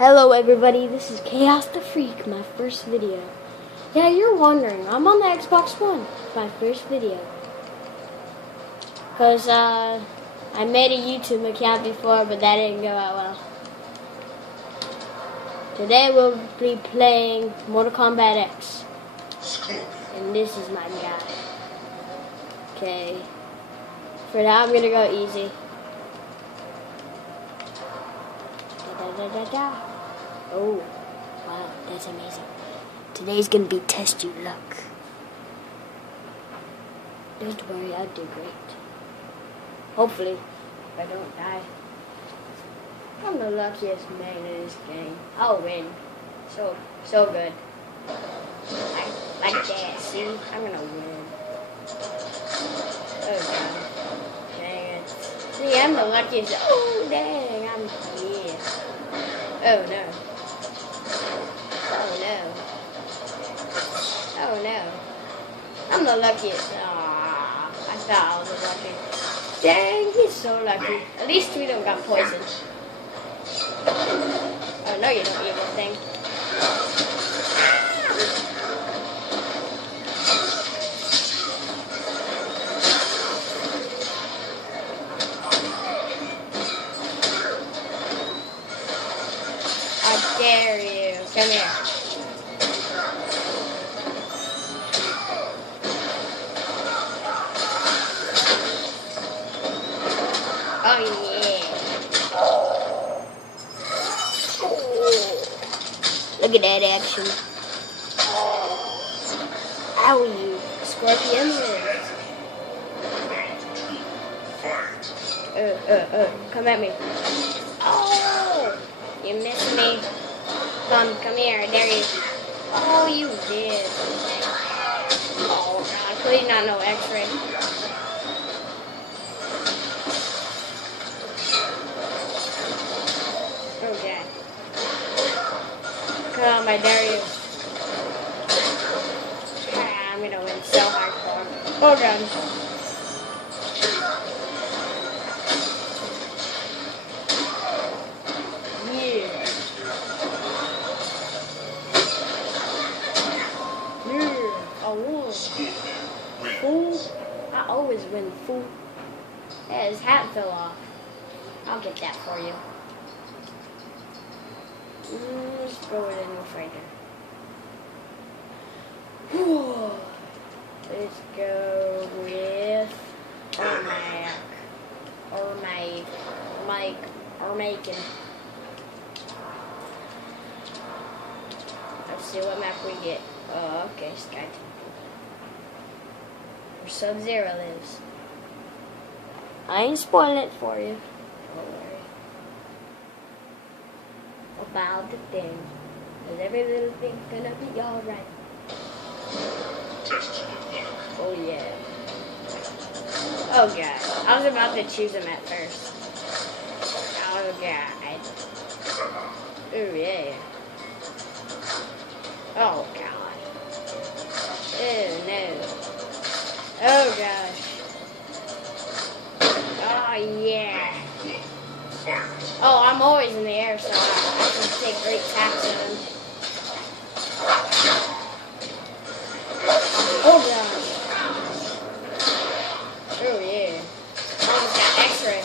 Hello everybody, this is Chaos the Freak, my first video. Yeah, you're wondering, I'm on the Xbox One, my first video. Because I made a YouTube account before, but that didn't go out well. Today we'll be playing Mortal Kombat X. And this is my guy. Okay. For now I'm gonna go easy. Oh, wow, that's amazing. Today's gonna be test your luck. Don't worry, I'll do great. Hopefully, if I don't die. I'm the luckiest man in this game. I'll win. So good. Like that, see? I'm gonna win. Oh, God. Dang it. See, I'm the luckiest. Oh, dang, yeah. Oh, no. Oh, no. Oh, no. I'm the luckiest. Aww, I thought I was lucky. Dang, he's so lucky. At least we don't got poisoned. Oh, no, you don't, evil thing. How dare you? Come here. Oh, yeah. Look at that action. Ow, you scorpions. Come at me. Oh, you missed me. Come here, I dare you. Oh, you did. Oh, God, please not no x-ray. Oh, God. Come on, I dare you. I'm gonna win so hardcore. Oh, God. Fool. I always win, fool. Yeah, his hat fell off. I'll get that for you. Let's go with a no fighter. Let's go with Armaken. Let's see what map we get. Oh, okay, Sky. Where Sub-Zero lives. I ain't spoiling it for you. Don't worry. About the thing. Cause every little thing's gonna be alright. Oh yeah. Oh God. I was about to choose him at first. Oh God. Oh yeah. Oh God. Oh no. Oh gosh. Oh yeah. Oh, I'm always in the air, so I can take great taps on him. Oh gosh. Oh yeah. Almost got x-ray.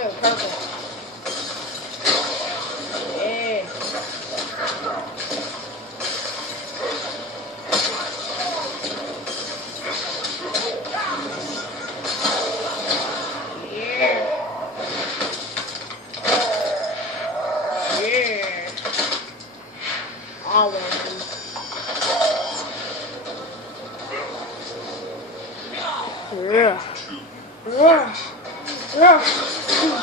Oh, purple. Yeah. All of them.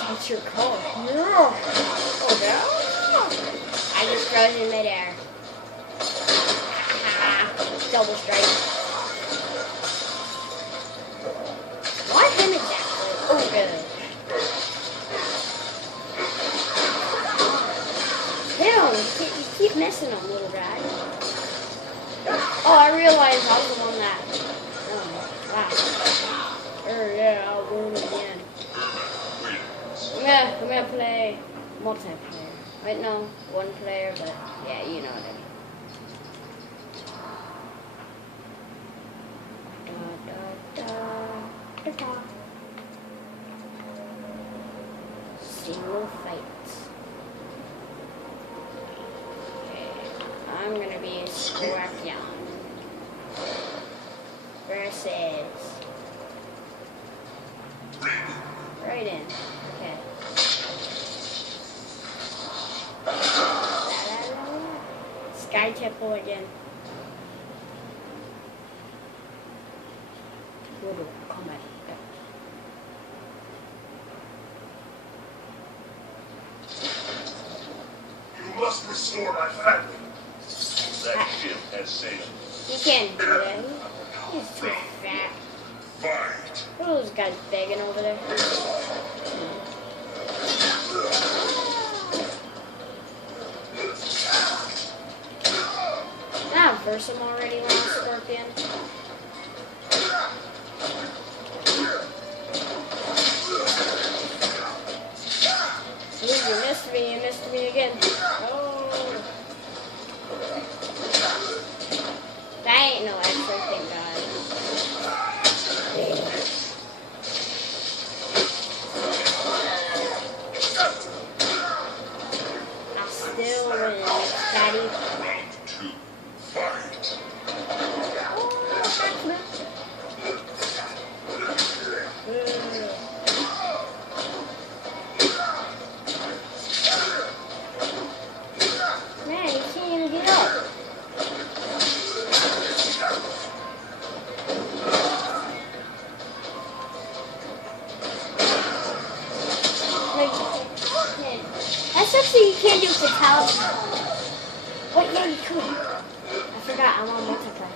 That's your car. Oh no! I just froze in midair. Double strike. Why him exactly? Oh good. Hell, you keep missing him, little guy. Oh, I realized I was the one that. Wow. Yeah, I'll win again. I'm gonna play multiplayer. Wait, no, one player, but yeah, you know what I mean. Single fights. Okay, I'm gonna be a Scorpion versus Raiden. Okay. Sky Temple again. Total combat. You must restore my family. That ship has sailed. You can't do that. He's too fat. Fight. What are those guys begging over there? Ah, verse him already, last Scorpion. Ooh, you missed me again. Oh. That ain't no extra thing, guys. I still win, Daddy. Round 2. Fight. Man, you can't even get up. That's actually you can't do fatality. Wait, yeah, you could. I forgot, I'm on multiplayer.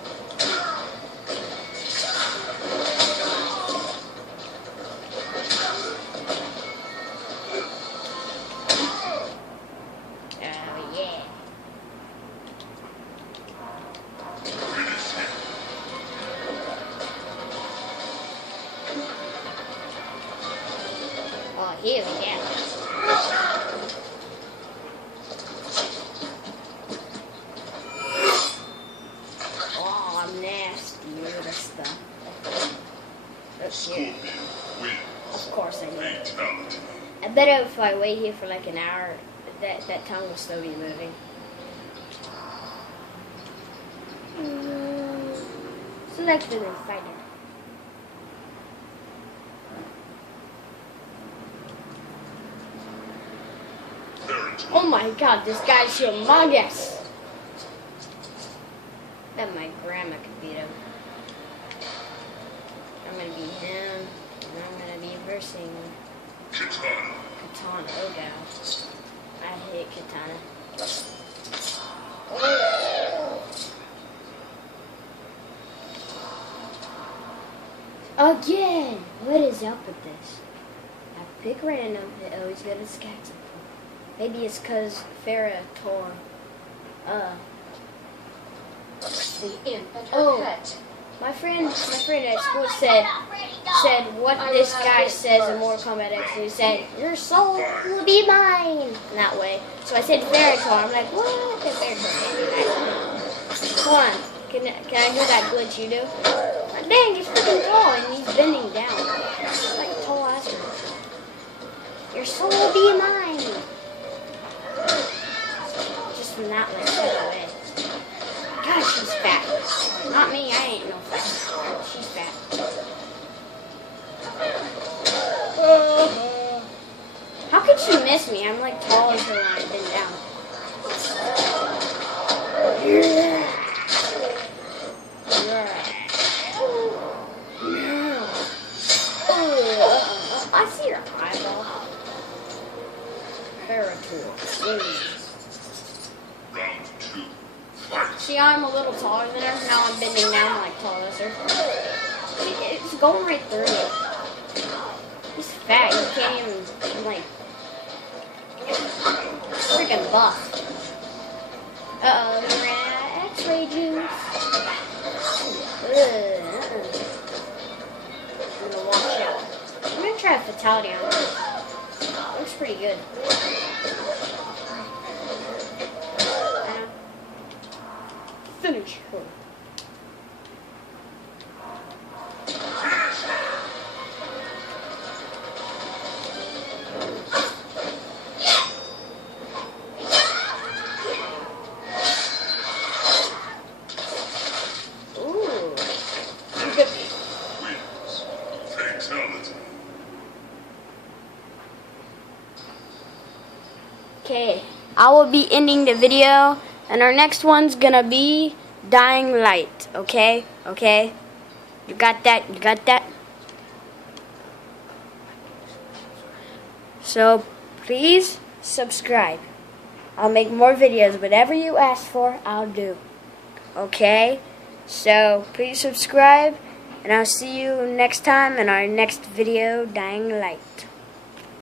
Oh, yeah. Oh, here we go. Oh, I'm nasty with this stuff. Let's see. Scorpion wins. Of course I will. Fatality. I bet if I wait here for like an hour, that tongue will still be moving. Select the fighter. Oh my god, this guy's humongous. Bet my grandma could beat him. I'm gonna be him, and I'm gonna be versing Katana. Katana. Oh god. I hate Katana. Again! What is up with this? I pick random, it always get a scat. Maybe it's because Farah tore The infantry Oh. hut. my friend at school said what this guy says in Mortal Kombat X. He said, "Your soul will be mine." In that way. So I said Ferritor. I'm like, what? The Ferritor. Hold on. Can I do that glitch you do? Dang, he's freaking tall and he's bending down. He's like a tall ass. Your soul will be mine. Just in that way, right away. God, she's fat. Not me, I ain't no fat. She's fat. How could she miss me? I'm like tall as her when I bend down. I see your eyeball. Ferritor. Round 2. Fight. See, I'm a little taller than her. Now I'm bending down like tall as her. It's going right through me. He's fat. You can't even, I'm like, freaking buff. Uh-oh, he ran out of X-ray juice. I'm gonna wash try a fatality on him. Looks pretty good. Finish her. Ooh. Fatality. Okay, I will be ending the video, and our next one's gonna be Dying Light. Okay? Okay? You got that? You got that? So, please subscribe. I'll make more videos. Whatever you ask for, I'll do. Okay? So, please subscribe, and I'll see you next time in our next video, Dying Light.